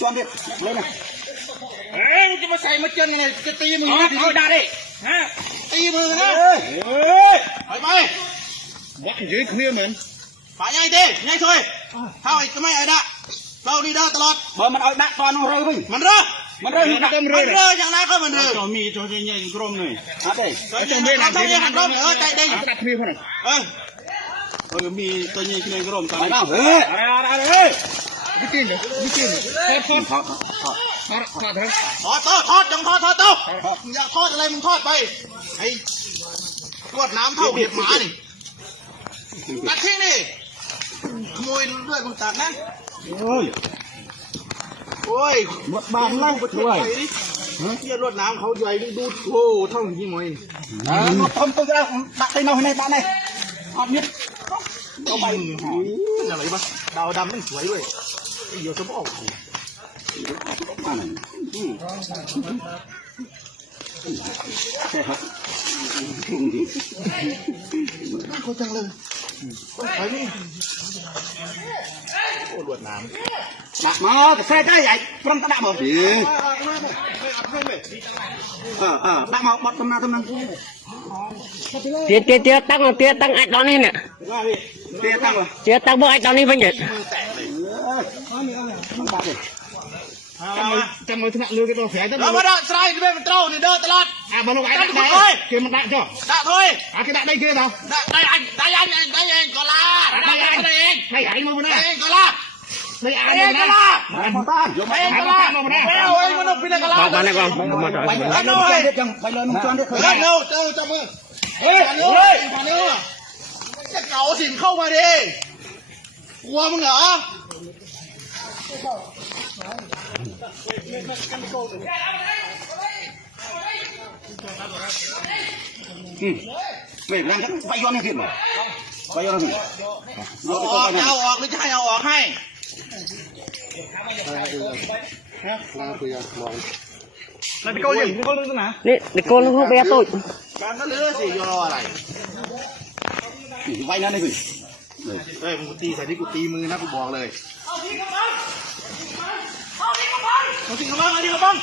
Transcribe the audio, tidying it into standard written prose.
ชวนดิเลยนะเฮ้ยจะมาใส่มาเจนไงจะตีมือเอาได้ดิฮะตีมือนะไปวัดยืดเคลียร์เหมือนฝ่ายใหญ่ดิใหญ่ช่วยเข้าไอ้ก็ไม่ไอ้ดะเราดีเด้อตลอดเบอร์มันเอาดักตอนเราเลยมันเร่ออย่างนั้นก็มันเร่อจะมีจะใหญ่กรมหน่อยอะไรจะมีตัวใหญ่หันกรมใจเด้งดักมีคนมีตัวใหญ่ขึ้นกรมตอนนี้อะไรไม่กินเหรอไม่กินทอดยังทอดอย่าทอดอะไรมึงทอดไปไอ้กวดน้ำเท่าเห็ดหมานี่ตัดทิ้งนี่ขโมยด้วยมึงตัดนะโอ้ยหมดบางเล่าไปด้วยเที่ยวรถน้ำเขาใหญ่ดูโอ้เท่าหิ้งมวยมาทำตัวแล้วดักในนอนในบ้านไหนอดยึดเอาไปอะไรบ้างดาวดำมันสวยด้วยเดี๋ยวจะบอกใช่ครับน่าเขาจังเลยไปนี่โอ้รวดน้ำดักมาแต่ใส่ได้ใหญ่พร้อมตะดักหมดดีดักมาบดทำนาเจี๊ยตั้งไอ้ตอนนี้เนี่ยเจี๊ยตั้งบ่ไอ้ตอนนี้เป็นไงจำเลยถนัดเลยก็ต้องแฝงแล้วมาได้ใส่ที่เป็นเต้านี่เดินตลอดมาลงไอ้ดักเลยคือมันดักจ้ะดักthôiคือดักได้คือเปล่าได้เองก็ลาได้เองไม่ใหญ่มาได้เองก็ลาไม่อ่านเลยนะมาบ้านเองก็ลาไม่เอาเองมันต้องเป็นก็ลามาเนี่ยก่อนไปเลยไปเลยมึงชวนดิเฮ้ยเร็วเจ้ามือเฮ้ยผ่านเนื้อจะเก่าสินเข้ามาดิกลัวมึงเหรอไม่แรงจังไปย้อนให้ขึ้นมาไปย้อนให้ขึ้นเอาออกหรือจะให้เอาออกให้นั่นเป็นโกลิมโกลิมนะนี่เด็กโกนลูกเบี้ยตุ้ยการนั่นเลยสิยออะไรไว้นั่นได้ขึ้นเฮ้ยมึงตีใส่ที่กูตีมือนะกูบอกเลยเอาทิ้งกระบังเอาทิ้งกระบัง